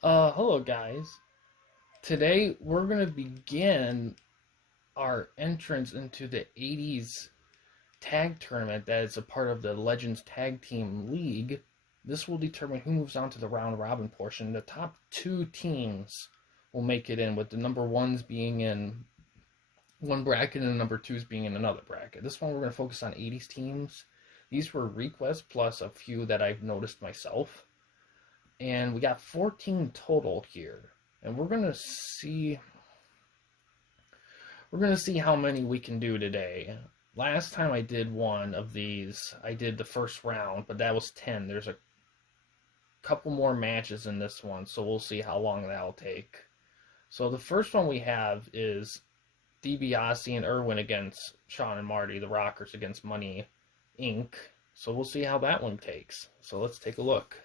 Hello guys. Today we're going to begin our entrance into the 80s tag tournament that is a part of the Legends Tag Team League. This will determine who moves on to the round robin portion. The top two teams will make it in, with the number ones being in one bracket and the number twos being in another bracket. This one we're going to focus on 80s teams. These were requests plus a few that I've noticed myself. And we got 14 total here. And we're gonna see how many we can do today. Last time I did one of these, I did the first round, but that was 10. There's a couple more matches in this one, so we'll see how long that'll take. So the first one we have is DiBiase and Irwin against Sean and Marty, the Rockers against Money Inc. So we'll see how that one takes. So let's take a look.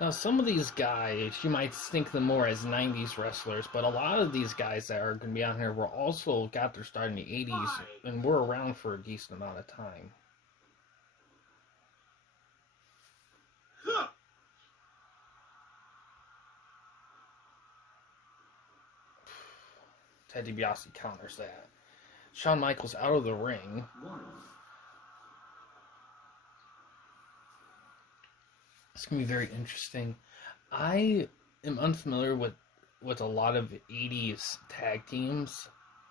Now, some of these guys, you might think them more as 90s wrestlers, but a lot of these guys that are going to be on here were also got their start in the 80s and were around for a decent amount of time. Ted DiBiase counters that. Shawn Michaels out of the ring. It's going to be very interesting. I am unfamiliar with a lot of 80s tag teams.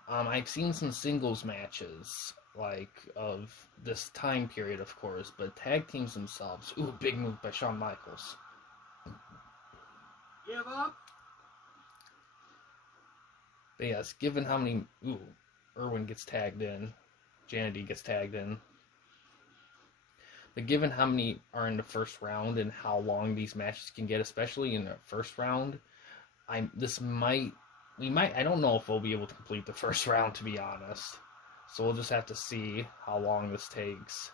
I've seen some singles matches, like, of this time period, of course, but tag teams themselves. Ooh, big move by Shawn Michaels. Give up? But yes, given how many... Ooh, Irwin gets tagged in. Janity gets tagged in. But given how many are in the first round and how long these matches can get, especially in the first round, I don't know if we'll be able to complete the first round, to be honest. So we'll just have to see how long this takes.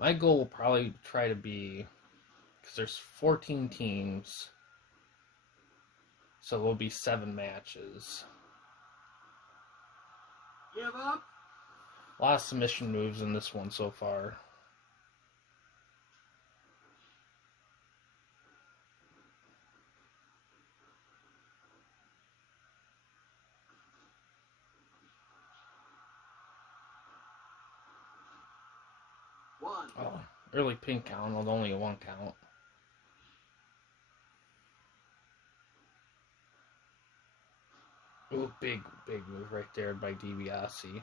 My goal will probably try to be, because there's 14 teams, so there'll be 7 matches. Give up? A lot of submission moves in this one so far. One. Oh, early pin count with only a 1 count. Ooh, big move right there by DiBiase.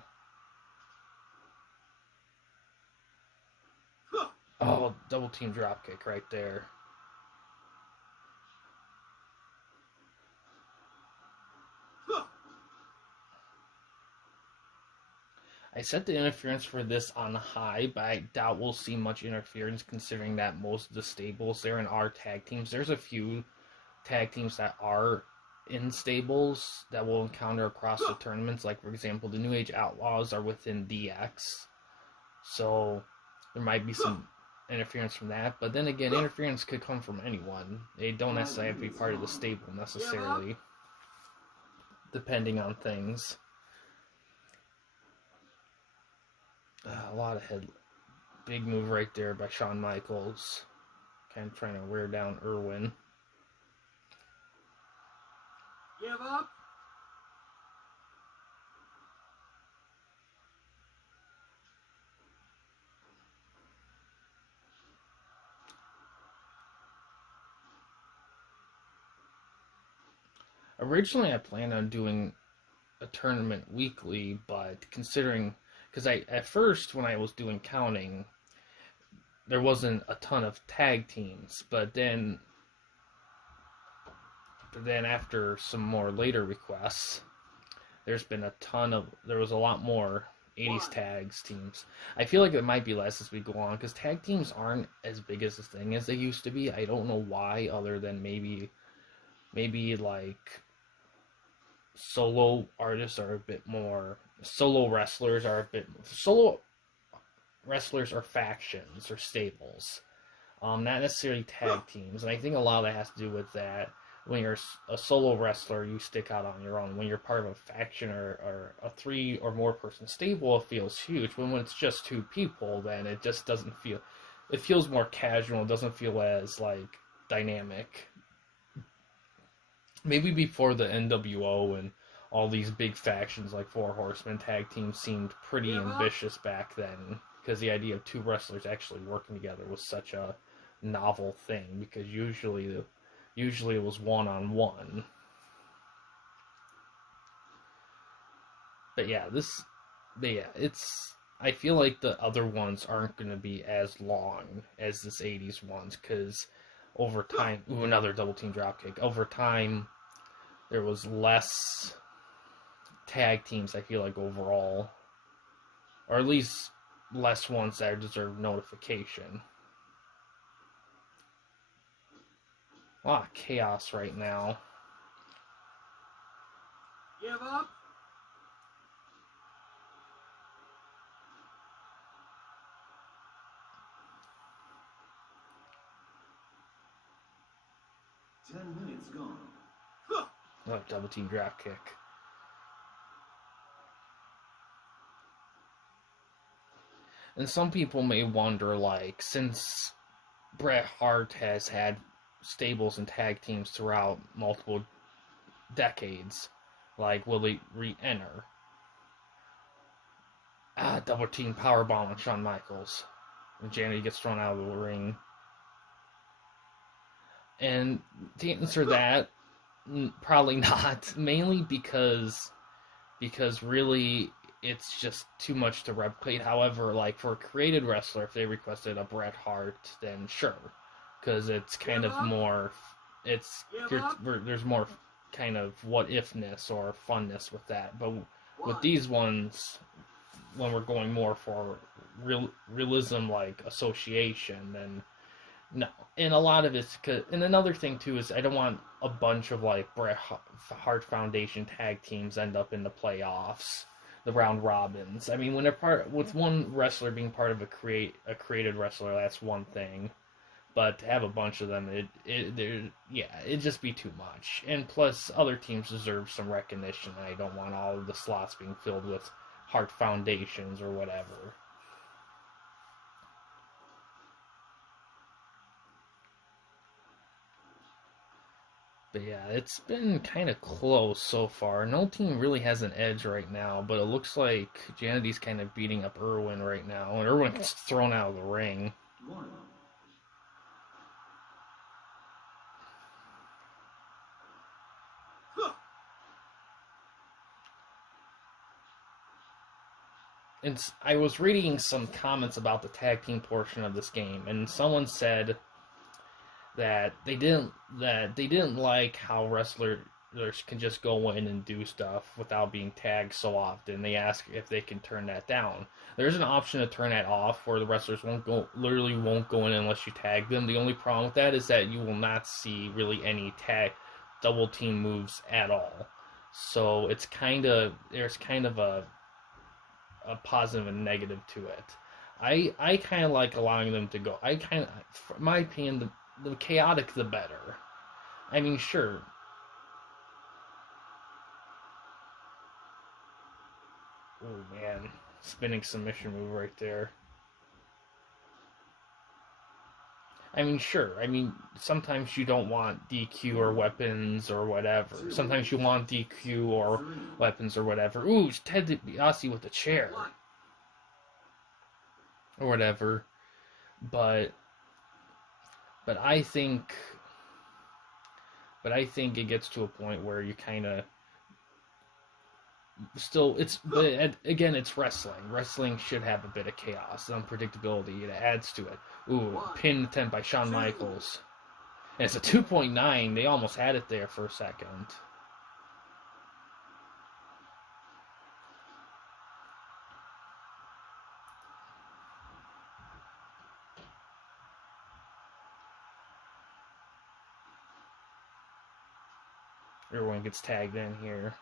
Oh, double team dropkick right there. I set the interference for this on high, but I doubt we'll see much interference considering that most of the stables there in our tag teams. There's a few tag teams that are in stables that we'll encounter across the tournaments. Like, for example, the New Age Outlaws are within DX. So there might be some interference from that. But then again, interference could come from anyone. They don't necessarily have to be part of the stable necessarily, depending on things. A lot of big move right there by Shawn Michaels. Kind of trying to wear down Irwin. Give up. Originally, I planned on doing a tournament weekly, but considering, because at first when I was doing counting, there wasn't a ton of tag teams, but then after some more later requests, there was a lot more 80s tags teams. I feel like it might be less as we go on, because tag teams aren't as big as a thing as they used to be. I don't know why, other than maybe like solo artists are a bit more, solo wrestlers or factions or stables, not necessarily tag teams. And I think a lot of that has to do with that. When you're a solo wrestler, you stick out on your own. When you're part of a faction or a 3 or more person stable, it feels huge. When it's just 2 people, then it just doesn't feel. It feels more casual. It doesn't feel as like dynamic. Maybe before the NWO and all these big factions like Four Horsemen tag teams seemed pretty ambitious back then, because the idea of 2 wrestlers actually working together was such a novel thing, because usually it was one-on-one. But yeah, I feel like the other ones aren't going to be as long as this 80s ones, because over time, another double team dropkick. Over time, there was less tag teams, I feel like, overall. Or at least less ones that deserve notification. A lot of chaos right now. Give up. Minutes gone. Oh, double team drop kick. And some people may wonder, like, since Bret Hart has had stables and tag teams throughout multiple decades, like, will he re-enter? Double team powerbomb on Shawn Michaels. And Janet gets thrown out of the ring. And to answer that, probably not. Mainly because really it's just too much to replicate. However, like for a created wrestler, if they requested a Bret Hart, then sure, because it's kind of more. There's more kind of what ifness or funness with that. But with these ones, when we're going more for realism, like association, then no. And a lot of it's and another thing too is I don't want a bunch of like Bret Hart Foundation tag teams end up in the playoffs, the round robins. I mean, when they're with one wrestler being part of a created wrestler, that's one thing. But to have a bunch of them, it'd just be too much. And plus, other teams deserve some recognition. I don't want all of the slots being filled with Hart Foundations or whatever. But yeah, it's been kind of close so far. No team really has an edge right now, but it looks like Janity's kind of beating up Irwin right now, and Irwin's thrown out of the ring. And I was reading some comments about the tag team portion of this game, and someone said that they didn't like how wrestlers can just go in and do stuff without being tagged so often. They ask if they can turn that down. There's an option to turn that off where the wrestlers literally won't go in unless you tag them. The only problem with that is that you will not see really any double team moves at all. So there's kind of a positive and negative to it. I kind of like allowing them to go. In my opinion, the chaotic the better. I mean, sure. Oh man, spinning submission move right there. I mean, sure. I mean, sometimes you don't want DQ or weapons or whatever. Sometimes you want DQ or weapons or whatever. Ooh, it's Ted DiBiase with the chair. Or whatever. But I think it gets to a point where you kind of still but again, it's wrestling. Wrestling should have a bit of chaos and unpredictability. It adds to it. Ooh, pin attempt by Shawn Michaels. And it's a 2.9. They almost had it there for a second. Everyone gets tagged in here.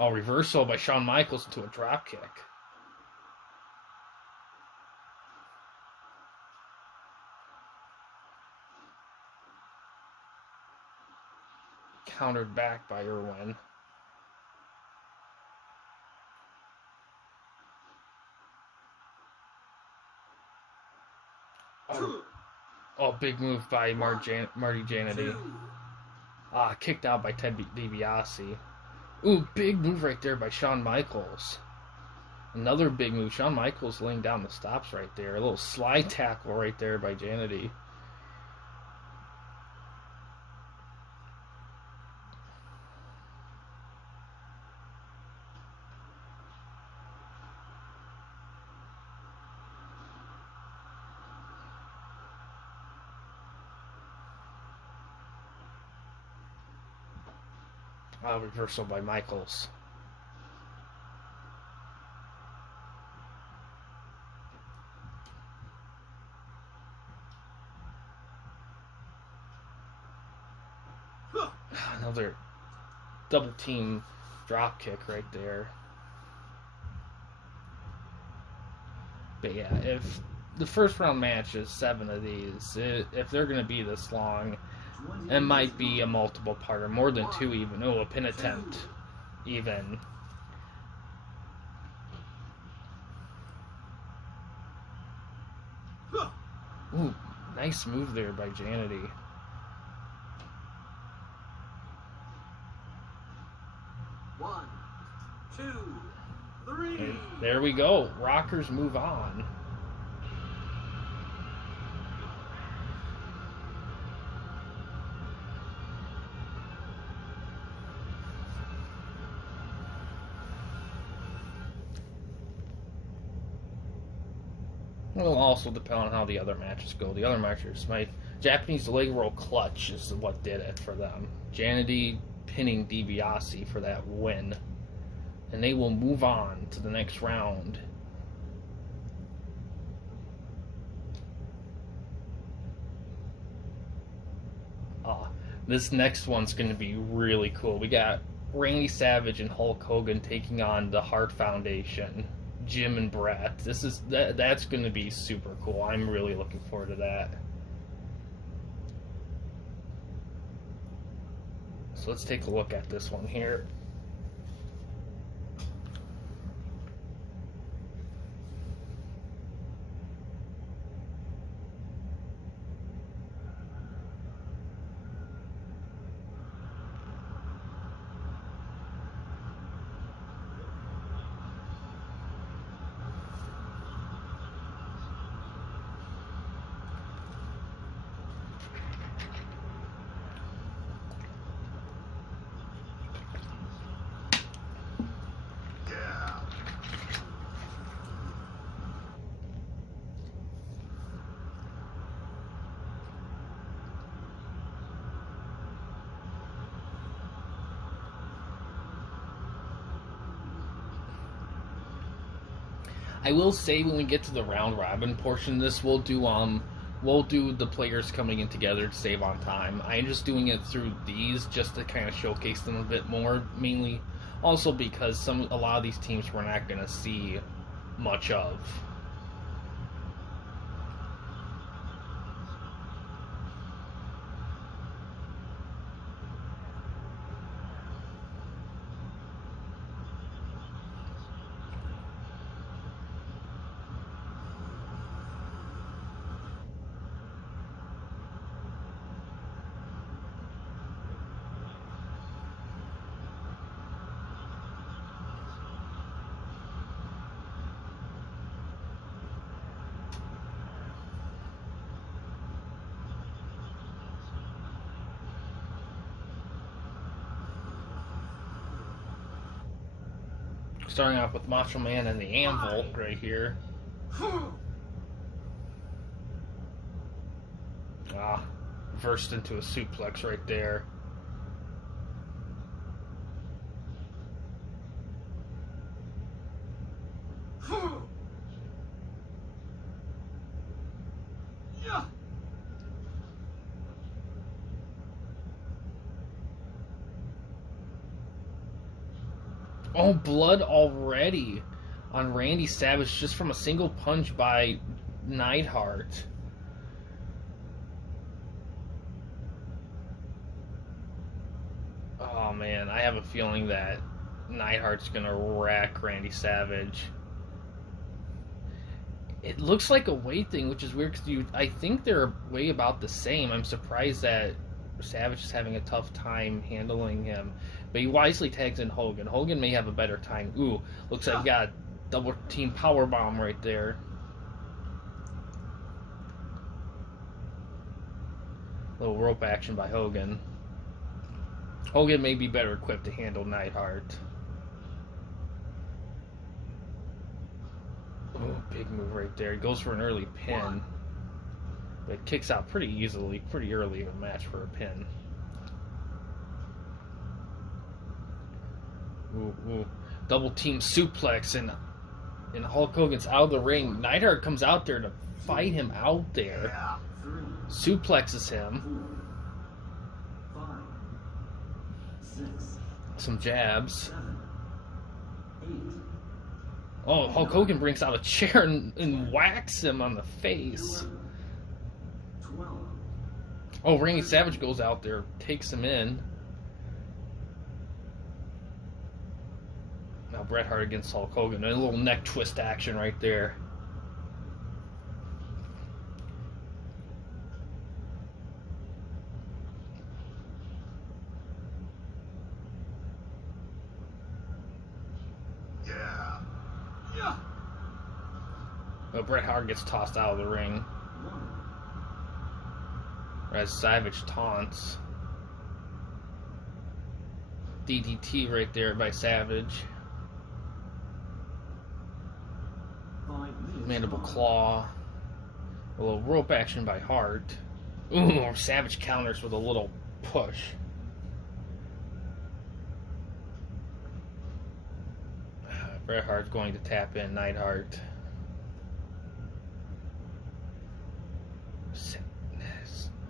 Oh, reversal by Shawn Michaels into a dropkick. Countered back by Irwin. Oh, big move by Marty Jannetty. Kicked out by Ted DiBiase. Ooh, big move right there by Shawn Michaels. Another big move. Shawn Michaels laying down the stops right there. A little slide tackle right there by Jannetty. Reversal by Michaels. Another double team drop kick right there. But yeah, if the first round match is 7 of these, if they're going to be this long, it might be a multiple parter, more than 2 even. Oh, a pin attempt even. Ooh, nice move there by Jannetty. One, two, three. And there we go. Rockers move on. It'll also depend on how the other matches go. The other matches, my Japanese leg roll clutch is what did it for them. Jannetty pinning DiBiase for that win. And they will move on to the next round. This next one's going to be really cool. We got Rainey Savage and Hulk Hogan taking on the Hart Foundation. Jim and Bret. That's going to be super cool. I'm really looking forward to that. So let's take a look at this one here. I will say when we get to the round robin portion of this, we'll do the players coming in together to save on time. I'm just doing it through these just to kind of showcase them a bit more, mainly also because a lot of these teams we're not going to see much of. Starting off with Macho Man and the Anvil right here. Versed into a suplex right there. Oh, blood already on Randy Savage just from a single punch by Neidhart. Oh man, I have a feeling that Neidhart's gonna wreck Randy Savage. It looks like a weight thing, which is weird because I think they're way about the same. I'm surprised that Savage is having a tough time handling him. But he wisely tags in Hogan. Hogan may have a better time. Ooh, looks like we got a double team power bomb right there. Little rope action by Hogan. Hogan may be better equipped to handle Neidhart. Oh, big move right there. He goes for an early pin. But it kicks out pretty easily, pretty early in the match for a pin. Ooh. Double team suplex and Hulk Hogan's out of the ring. Neidhart comes out there to fight him out there. Suplexes him. 5, 6, Some jabs. 7, 8. Oh, Hulk Hogan brings out a chair and whacks him on the face. 12. Oh, Rainey Savage goes out there, takes him in. Now Bret Hart against Hulk Hogan. A little neck twist action right there. But Bret Hart gets tossed out of the ring. As Savage taunts. DDT right there by Savage. Mandible claw. A little rope action by Hart. Ooh, Savage counters with a little push. Bret Hart's going to tap in Neidhart.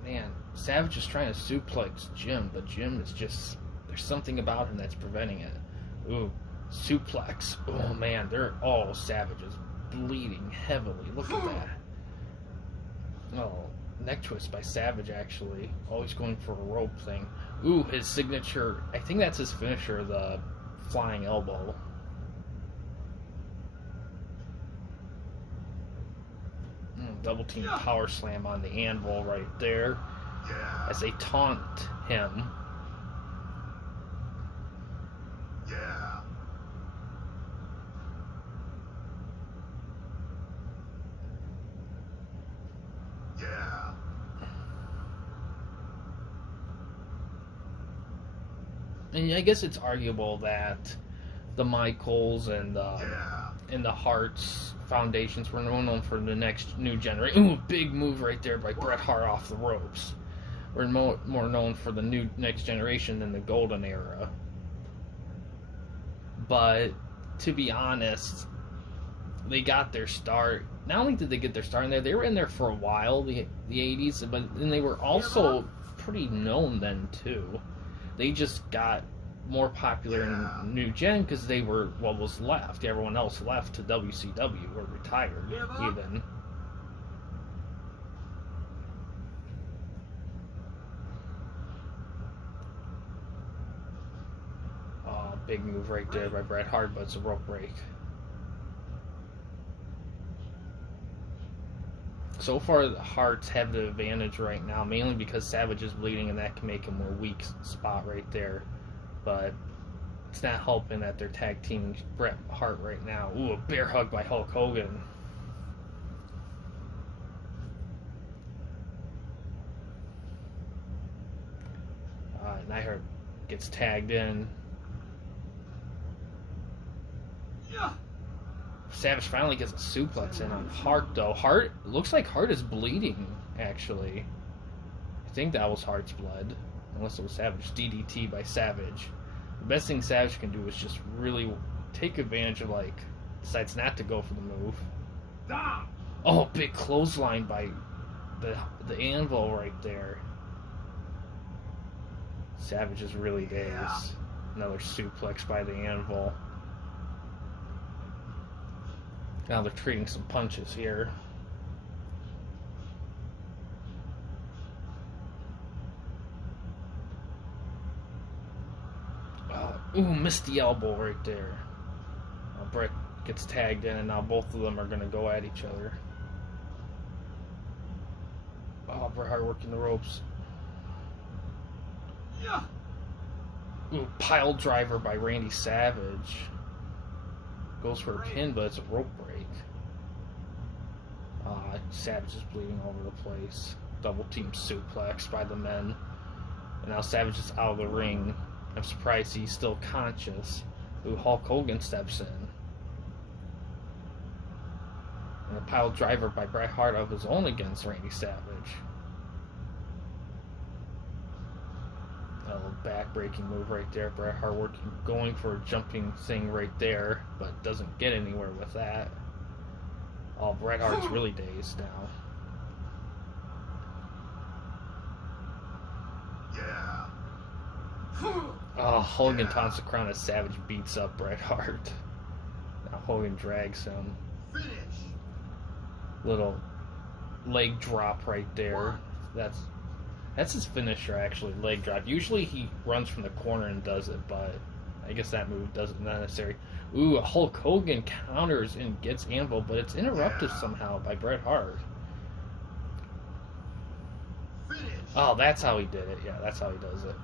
Man, Savage is trying to suplex Jim, but Jim is just... There's something about him that's preventing it. Ooh, suplex. Oh man, they're all Savages. Bleeding heavily. Look at that. Oh, neck twist by Savage, actually. Always going for a rope thing. Ooh, his signature... I think that's his finisher, the flying elbow. Double team power slam on the Anvil right there. As they taunt him. And I guess it's arguable that the Michaels and the Harts foundations were known for the next new generation. Ooh, big move right there by Bret Hart off the ropes. We're more known for the new next generation than the golden era. But to be honest, they got their start. Not only did they get their start in there, they were in there for a while, the 80s, but then they were also pretty known then too. They just got more popular in New Gen because they were what was left. Everyone else left to WCW or retired even. Oh, big move right there by Bret Hart, but it's a rope break. So far, the Harts have the advantage right now, mainly because Savage is bleeding, and that can make him a weak spot right there. But it's not helping that they're tag teaming Bret Hart right now. Ooh, a bear hug by Hulk Hogan. Neidhart gets tagged in. Savage finally gets a suplex in on Hart, though. Hart, looks like Hart is bleeding, actually. I think that was Hart's blood, unless it was Savage. DDT by Savage. The best thing Savage can do is just really take advantage of, like, decides not to go for the move. Oh, big clothesline by the Anvil right there. Savage is really dazed. Another suplex by the Anvil. Now they're trading some punches here. Ooh, missed the elbow right there. Bret gets tagged in, and now both of them are going to go at each other. Oh, Bret Hart working the ropes. Ooh, pile driver by Randy Savage. Goes for a pin, but it's a rope break. Savage is bleeding all over the place. Double team suplex by the men. And now Savage is out of the ring. I'm surprised he's still conscious. Ooh, Hulk Hogan steps in. And a pile driver by Bret Hart of his own against Randy Savage. A little back-breaking move right there. Bret Hart going for a jumping thing right there, but doesn't get anywhere with that. Oh, Bret Hart's really dazed now. Oh, Hogan taunts the crown as Savage beats up Bret Hart. Now Hogan drags him. Little leg drop right there. That's his finisher, actually, leg drop. Usually he runs from the corner and does it, but I guess that move doesn't not necessary. Ooh, Hulk Hogan counters and gets Anvil, but it's interrupted somehow by Bret Hart. Oh, that's how he did it. Yeah, that's how he does it.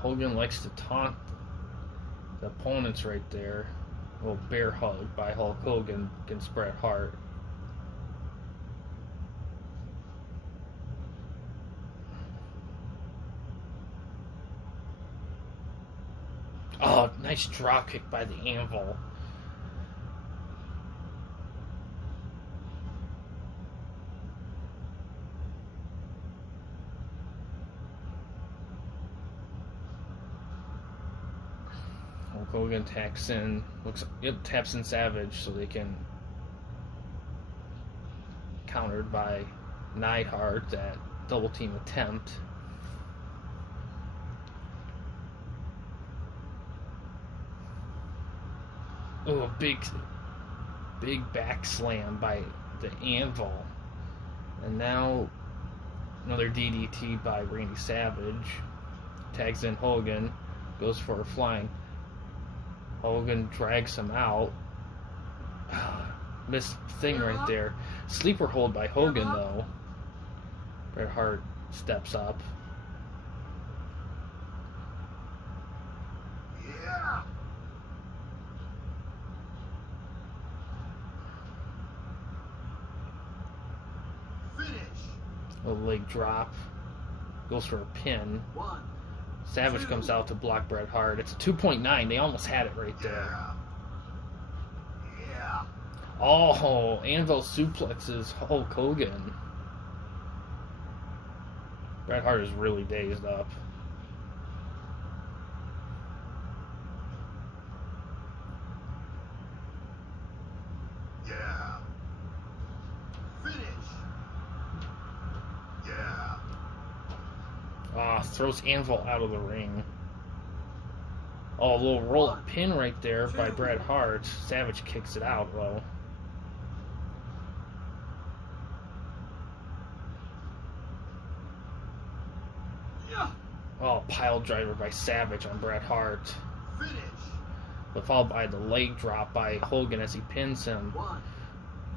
Hogan likes to taunt the opponents right there. A little bear hug by Hulk Hogan against Bret Hart. Oh, nice drop kick by the Anvil. Hulk Hogan taps in. Taps in Savage so they can countered by Neidhart, that double team attempt. Oh, a big back slam by the Anvil. And now another DDT by Randy Savage. Tags in Hogan. Goes for a flying. Hogan drags him out. Missed thing right there. Sleeper hold by Hogan, though. Bret Hart steps up. A leg drop. Goes for a pin. Savage comes out to block Bret Hart. It's a 2.9. They almost had it right there. Oh, Anvil suplexes Hulk Hogan. Bret Hart is really dazed up. Chaos throws Anvil out of the ring. Oh, a little roll-up pin right there by Bret Hart. Savage kicks it out, though. Oh, pile driver by Savage on Bret Hart. But followed by the leg drop by Hogan as he pins him.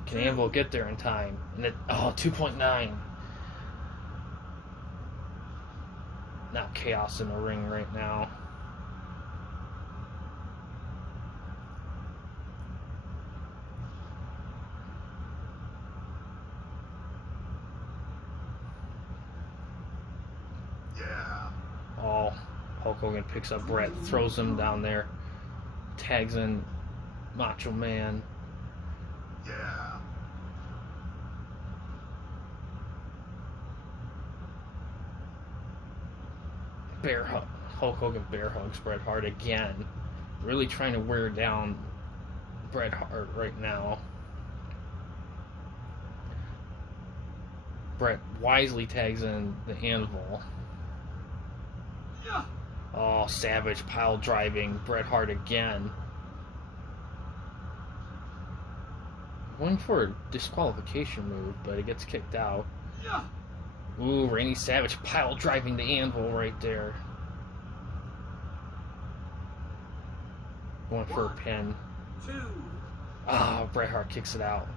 Can Anvil get there in time? And it, oh, 2.9. Now chaos in the ring right now. Oh, Hulk Hogan picks up Bret, throws him down there, tags in Macho Man. Bear hug. Hulk Hogan bear hugs Bret Hart again. Really trying to wear down Bret Hart right now. Bret wisely tags in the Anvil. Oh, Savage pile driving Bret Hart again. Going for a disqualification move, but it gets kicked out. Ooh, Rainey Savage pile driving the Anvil right there. Going for a pin. Ah, Bret Hart kicks it out.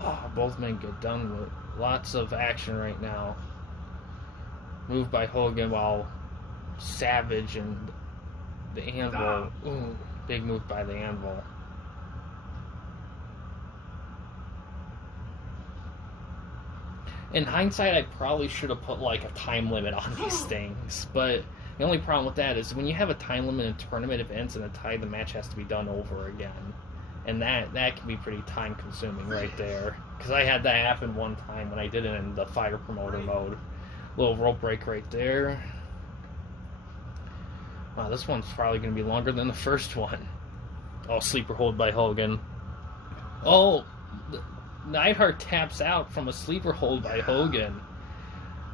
Oh, both men get done with lots of action right now. Move by Hogan while Savage and the Anvil. Ooh, big move by the Anvil. In hindsight, I probably should have put like a time limit on these things, but the only problem with that is when you have a time limit in tournament events and a tie, the match has to be done over again. And that can be pretty time consuming right there. Because I had that happen one time when I did it in the fire promoter mode. Little rope break right there. Wow, this one's probably going to be longer than the first one. Oh, sleeper hold by Hogan. Oh, Neidhart taps out from a sleeper hold by Hogan.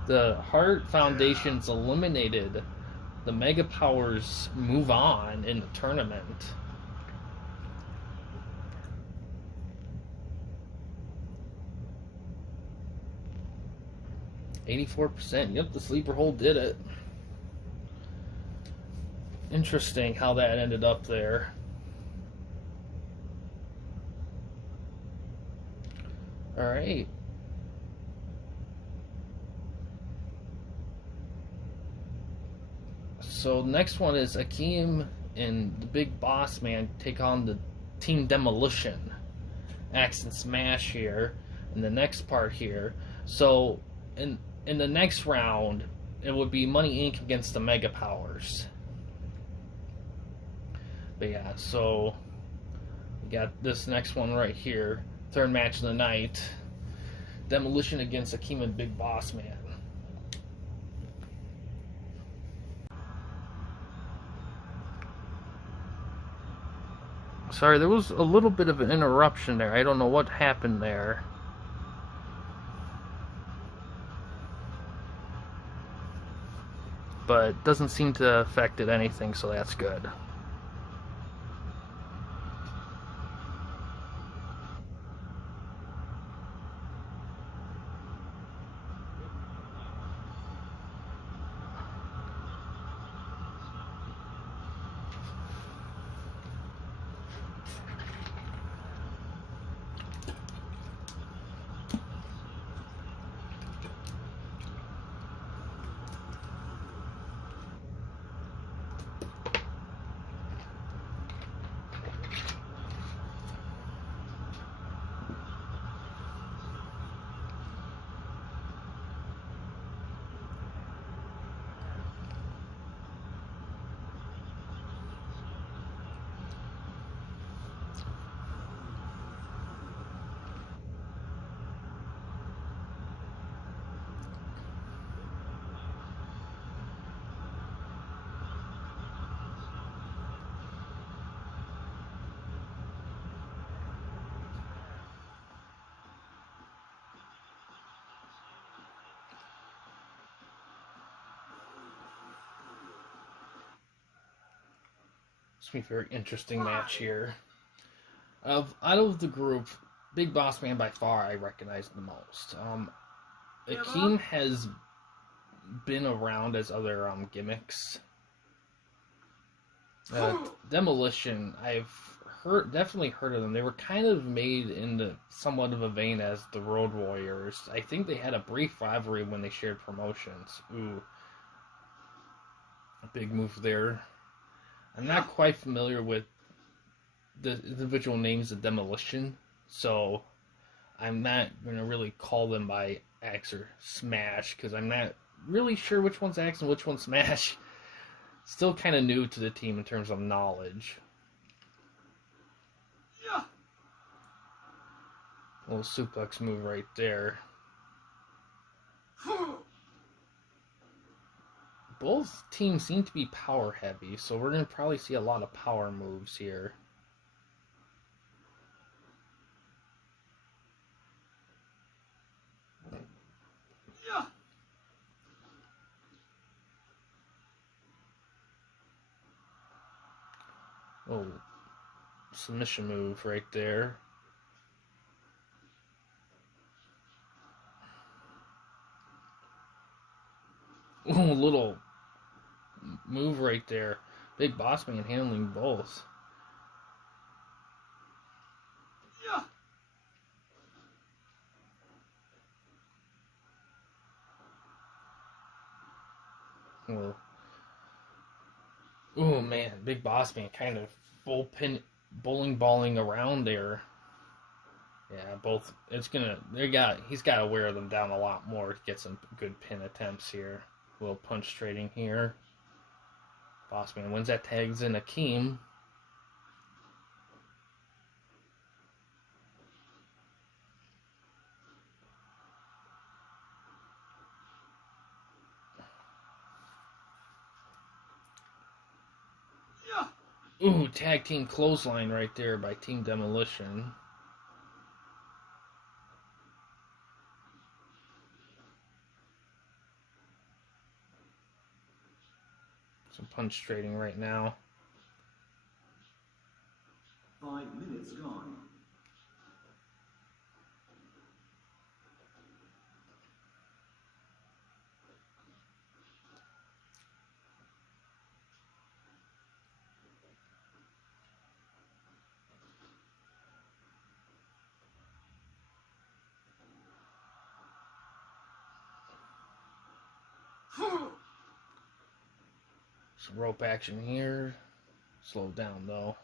The Hart Foundation's eliminated. The Mega Powers move on in the tournament. %. Yep, the sleeper hold did it. Interesting how that ended up there. Alright. So next one is Akeem and the Big Boss Man take on the Team Demolition. Axe and Smash here in the next part here. So in the next round, it would be Money Inc. against the Mega Powers. But yeah, so we got this next one right here. Third match of the night. Demolition against Akeem and Big Boss Man. Sorry, there was a little bit of an interruption there. I don't know what happened there. But doesn't seem to have affected anything, so that's good. It's gonna be a very interesting match here. Out of the group, Big Boss Man by far I recognize the most. Akeem has been around as other gimmicks. Demolition, I've definitely heard of them. They were kind of made into somewhat of a vein as the Road Warriors. I think they had a brief rivalry when they shared promotions. Ooh, a big move there. I'm not quite familiar with the individual names of Demolition, so I'm not gonna really call them by Axe or Smash because I'm not really sure which one's Axe and which one's Smash. Still kind of new to the team in terms of knowledge. Yeah. Little suplex move right there. Both teams seem to be power heavy, so we're going to probably see a lot of power moves here. Yeah. Oh, submission move right there. Ooh, little move right there. Big Boss Man handling both. Yeah. Oh man, Big Boss Man kind of bowling balling around there. Yeah, both. He's got to wear them down a lot more to get some good pin attempts here. A little punch trading here. Bossman wins that, tags in Akeem. Ooh, tag team clothesline right there by Team Demolition. Some punch trading right now. 5 minutes gone. Some rope action here. Slow down though.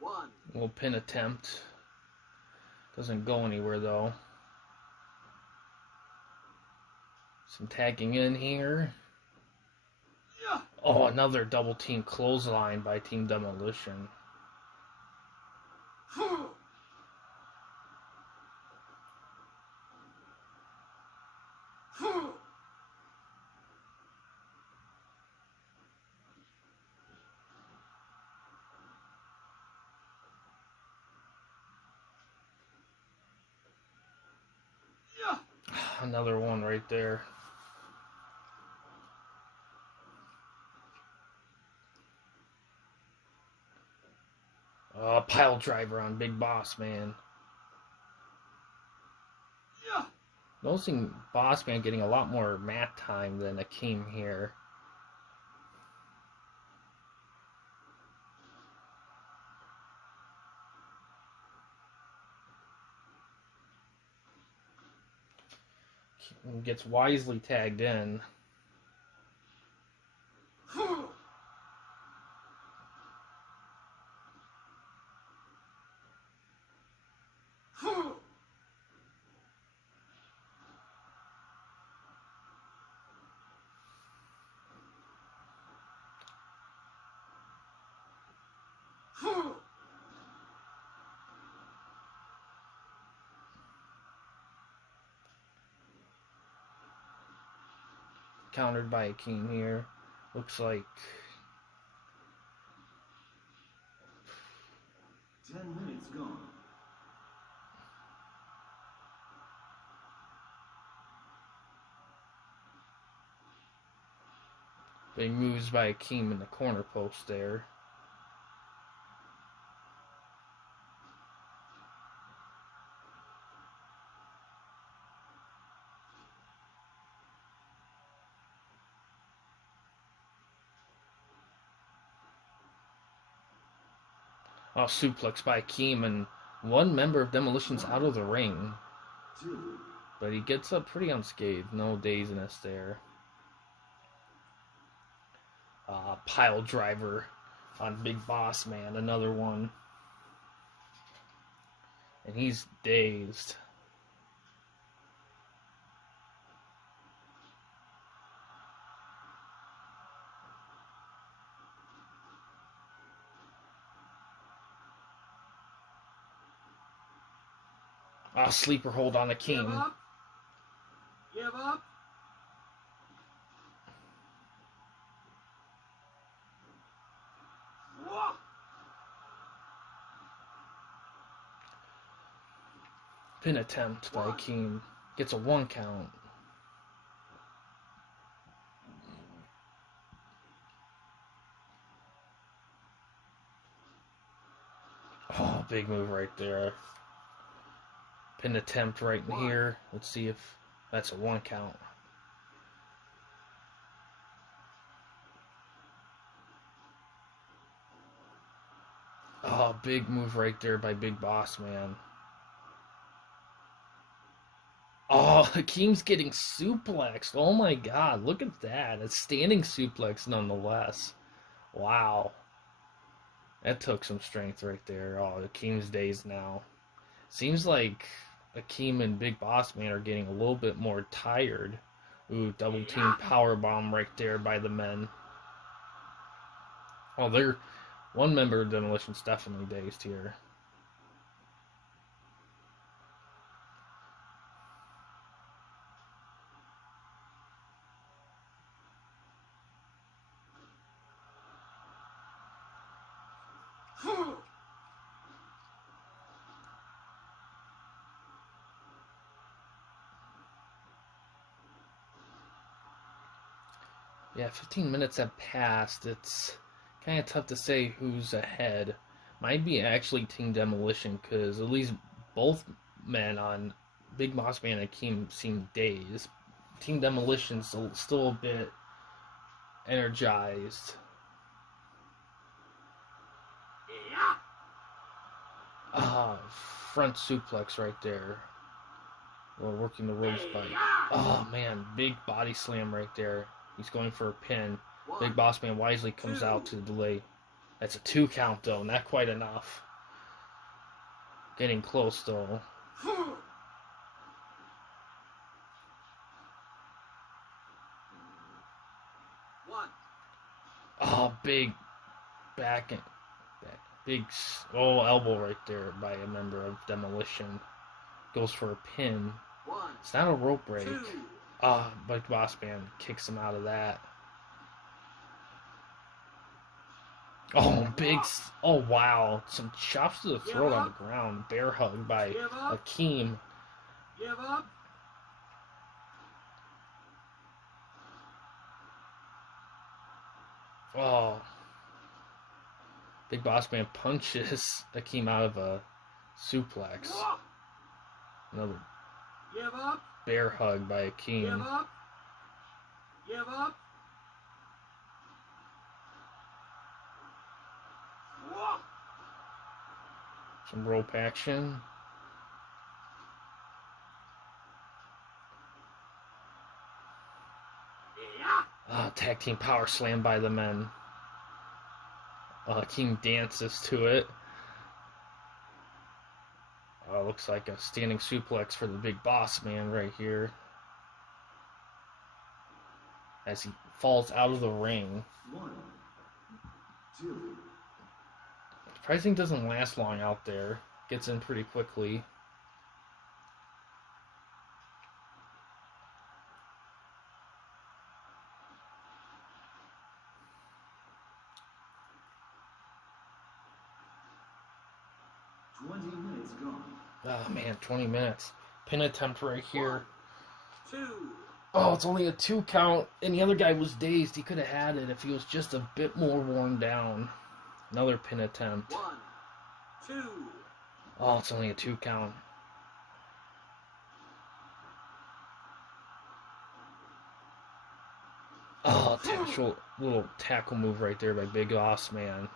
One. Little pin attempt. Doesn't go anywhere though. Some tagging in here. Yeah. Oh, another double team clothesline by Team Demolition. Another one right there. Pile driver on Big Boss Man. Noticing Boss Man getting a lot more mat time than Akeem here. Gets wisely tagged in. Countered by Akeem here. Looks like 10 minutes gone. Big moves by Akeem in the corner post there. Oh, suplex by Akeem, and one member of Demolition's out of the ring. 2. But he gets up pretty unscathed. No dazedness there. Pile driver on Big Boss Man. Another one. And he's dazed. Sleeper hold on Give Akeem. up. Give up. Whoa. Pin attempt by Akeem. Gets a 1 count. Oh, big move right there. Pin attempt right in here. Let's see if that's a 1 count. Oh, big move right there by Big Boss Man. Oh, Hakeem's getting suplexed. Oh my god, look at that. A standing suplex nonetheless. Wow. That took some strength right there. Oh, Hakeem's dazed now. Seems like Akeem and Big Boss Man are getting a little bit more tired. Ooh, double team power bomb right there by the men. Oh, they're one member of Demolition's definitely dazed here. Yeah, 15 minutes have passed. It's kind of tough to say who's ahead. Might be actually Team Demolition, because at least both men on Big Boss Man and Akeem seem dazed. Team Demolition's still a bit energized. Front suplex right there. We're working the ropes by. Oh man, big body slam right there. He's going for a pin. Big Boss Man wisely comes out to the delay. That's a 2 count though, not quite enough. Getting close though. Oh, big back and big elbow right there by a member of Demolition. Goes for a pin. It's not a rope break. Big Boss Man kicks him out of that. Oh, oh wow. Some chops to the throat on the ground. Bear hug by Akeem. Give up. Oh. Big Boss Man punches Akeem out of a suplex. Another Give up. bear hug by Akeem. Give up. Give up. Some rope action. Tag team power slam by the men. Akeem dances to it. Looks like a standing suplex for the Big Boss Man right here. As he falls out of the ring. 1, 2. Surprising doesn't last long out there. Gets in pretty quickly. gone. Oh man, 20 minutes. Pin attempt right here. 2. Oh, it's only a 2 count, and the other guy was dazed. He could have had it if he was just a bit more worn down. Another pin attempt. 1, 2. Oh, it's only a 2 count. Oh, little tackle move right there by Big Boss Man.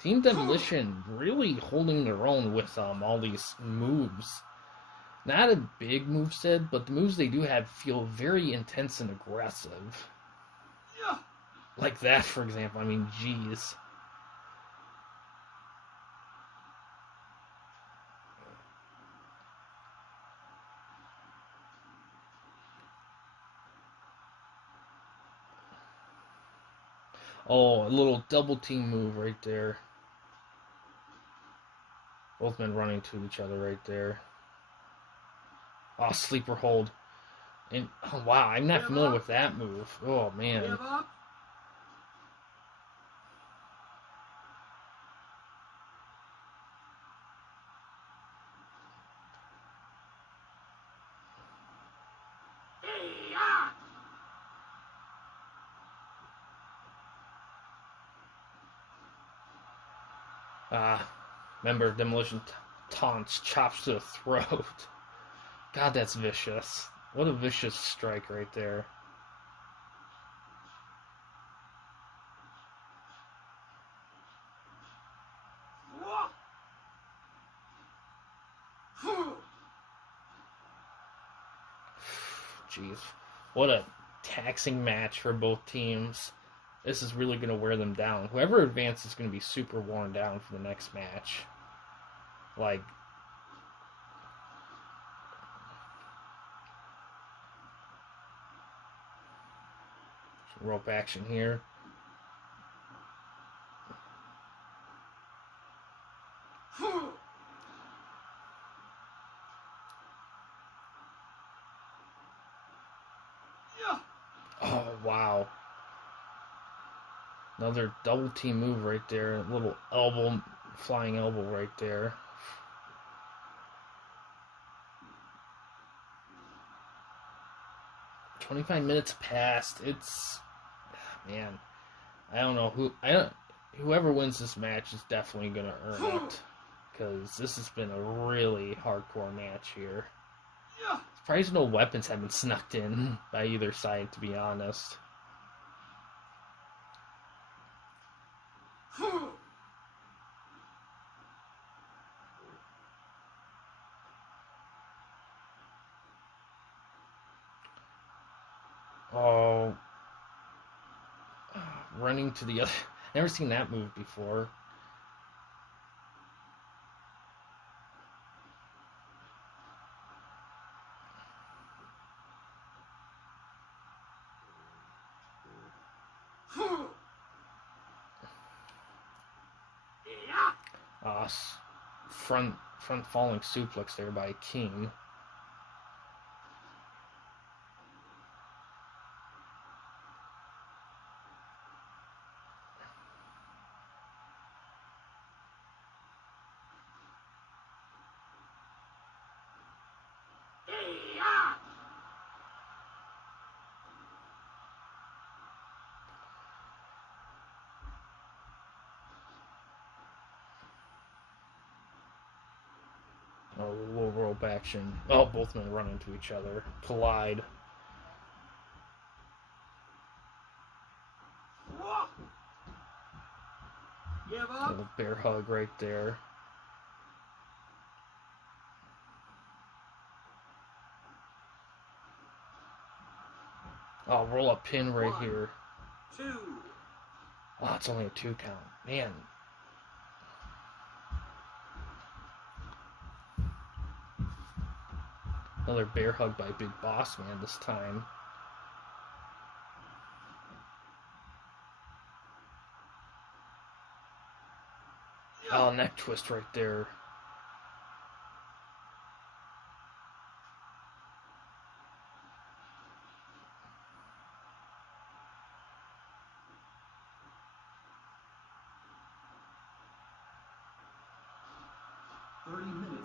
Team Demolition really holding their own with all these moves. Not a big moveset, but the moves they do have feel very intense and aggressive. Yeah. Like that, for example. I mean, jeez. Oh, a little double team move right there. Both men running to each other right there. Oh, sleeper hold. And oh, wow, I'm not familiar with that move. Oh man. Give up. Thia. Member of Demolition taunts, chops to the throat. God, that's vicious. What a vicious strike right there. Jeez. What a taxing match for both teams. This is really going to wear them down. Whoever advances is going to be super worn down for the next match. Like, rope action here. Oh, wow. Another double team move right there. A little elbow, flying elbow right there. "25 minutes passed. It's, man, I don't know whoever wins this match is definitely gonna earn it, because this has been a really hardcore match here. Surprised no weapons have been snuck in by either side, to be honest. Oh, running to the other. Never seen that move before. Uh, front falling suplex there by King. Oh, little rope action. Oh, both men run into each other. Collide. Give A up. little bear hug right there. Oh, roll up pin right here. 2. Oh, it's only a 2 count. Man. Another bear hug by Big Boss Man this time. Oh, neck twist right there.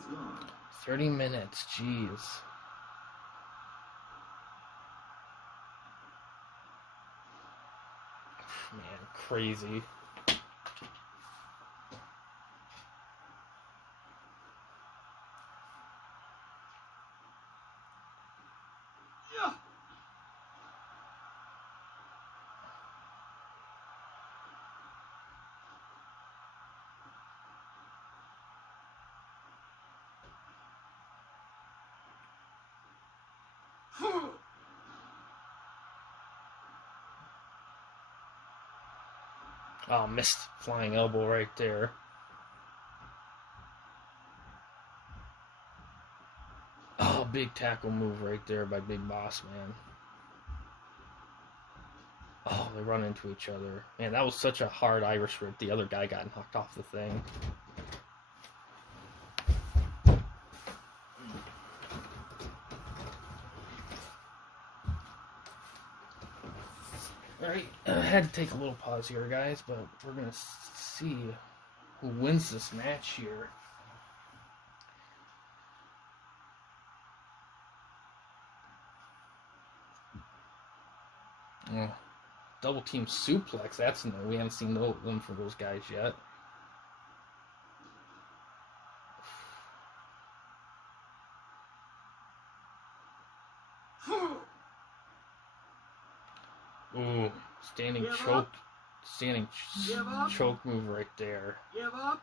Fight's gone. 30 minutes, jeez. Man, crazy. Yeah. Oh, missed flying elbow right there. Oh, big tackle move right there by Big Boss Man. Oh, they run into each other. Man, that was such a hard Irish rip. The other guy got knocked off the thing. Alright, I had to take a little pause here, guys, but we're going to see who wins this match here. Oh, double team suplex, that's new. We haven't seen them for those guys yet. Ooh, standing Give choke, up. standing Give up. choke move right there. Give up.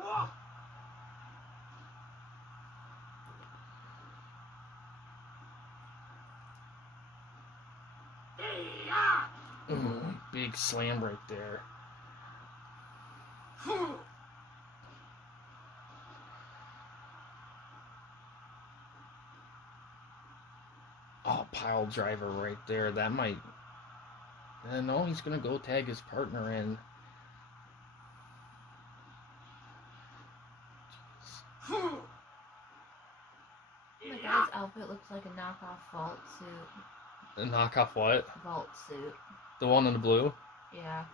Whoa. Thia. Ooh, big slam right there. Oh, pile driver right there. That might... no, he's going to go tag his partner in. The guy's outfit looks like a knockoff vault suit. A knockoff what? Vault suit. The one in the blue? Yeah.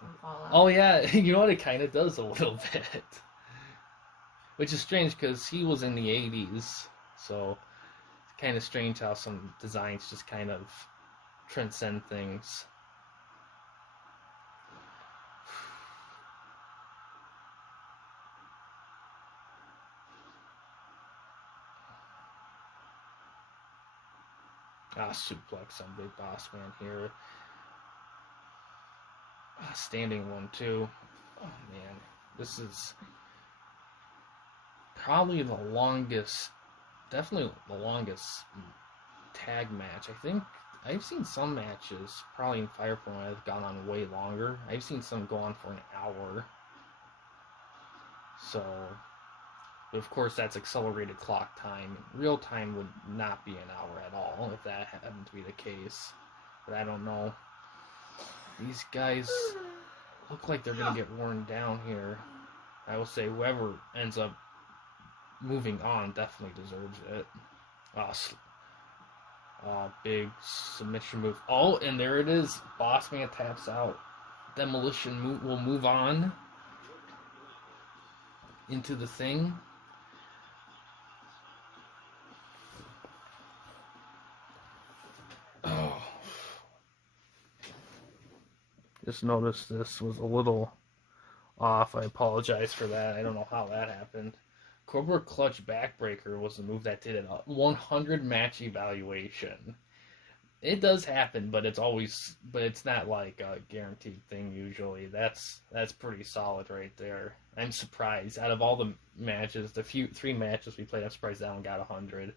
From Fallout. Oh, yeah. You know what? It kind of does a little bit. Which is strange because he was in the 80s. So it's kind of strange how some designs just kind of transcend things. Ah, suplex on Big Boss Man here. Ah, standing one, too. Oh, man. This is probably the longest, definitely the longest tag match. I think I've seen some matches, probably in Firepoint, that have gone on way longer. I've seen some go on for an hour. So, but of course, that's accelerated clock time. Real time would not be an hour at all, if that happened to be the case. But I don't know. These guys look like they're going to get worn down here. I will say whoever ends up moving on definitely deserves it. Big submission move. Oh, and there it is. Boss Man taps out. Demolition will move on into the thing. Oh. Just noticed this was a little off. I apologize for that. I don't know how that happened. Cobra Clutch Backbreaker was the move that did a 100 match evaluation. It does happen, but it's not like a guaranteed thing usually. That's pretty solid right there. I'm surprised. Out of all the matches, the three matches we played, I'm surprised that one got 100.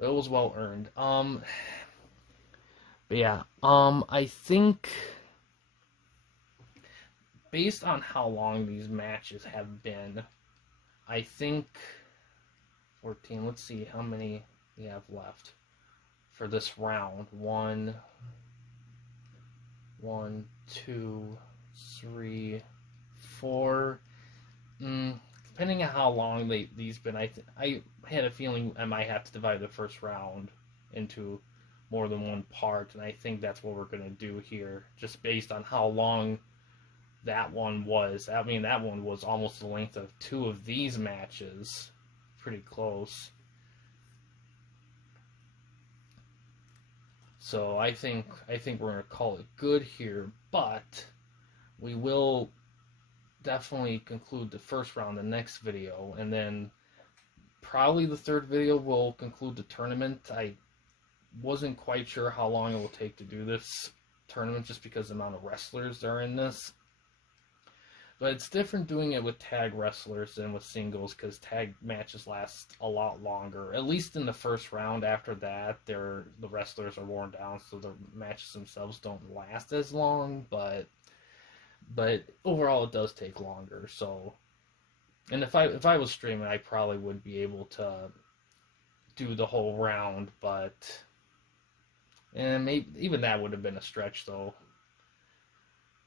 It was well earned. But yeah, I think based on how long these matches have been, I think 14. Let's see how many we have left for this round. 1, 2, 3, 4. Depending on how long these been, I had a feeling I might have to divide the first round into more than one part, and I think that's what we're going to do here, just based on how long that one was. I mean, that one was almost the length of 2 of these matches. Pretty close. So I think we're going to call it good here, but we will definitely conclude the first round the next video, and then probably the third video will conclude the tournament. I wasn't quite sure how long it will take to do this tournament just because of the amount of wrestlers that are in this. But it's different doing it with tag wrestlers than with singles, because tag matches last a lot longer. At least in the first round. After that, the wrestlers are worn down, so the matches themselves don't last as long. But overall, it does take longer. So, and if I was streaming, I probably would be able to do the whole round. And maybe even that would have been a stretch, though.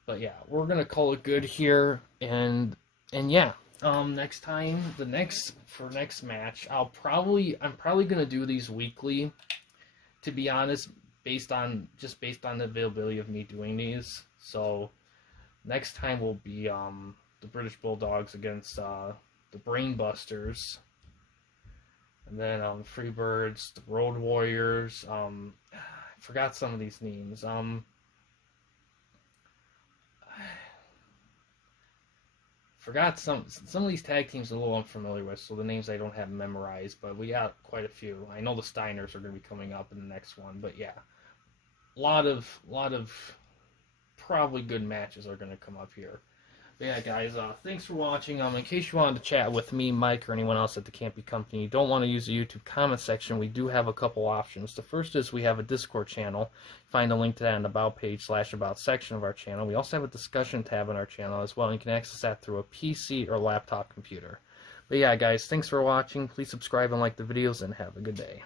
But yeah, we're gonna call it good here, and yeah. Next time, next match, I'm probably gonna do these weekly, to be honest, based on the availability of me doing these. So next time will be the British Bulldogs against the Brainbusters, and then Freebirds, the Road Warriors. I forgot some of these names. Forgot some of these tag teams a little unfamiliar with, so the names I don't have memorized, but we got quite a few. I know the Steiners are going to be coming up in the next one, but yeah, a lot of probably good matches are going to come up here. But yeah, guys, thanks for watching. In case you wanted to chat with me, Mike, or anyone else at the Campy Company, you don't want to use the YouTube comment section, we do have a couple options. The first is we have a Discord channel. Find a link to that in the About page / About section of our channel. We also have a discussion tab on our channel as well, and you can access that through a PC or laptop computer. But yeah, guys, thanks for watching. Please subscribe and like the videos, and have a good day.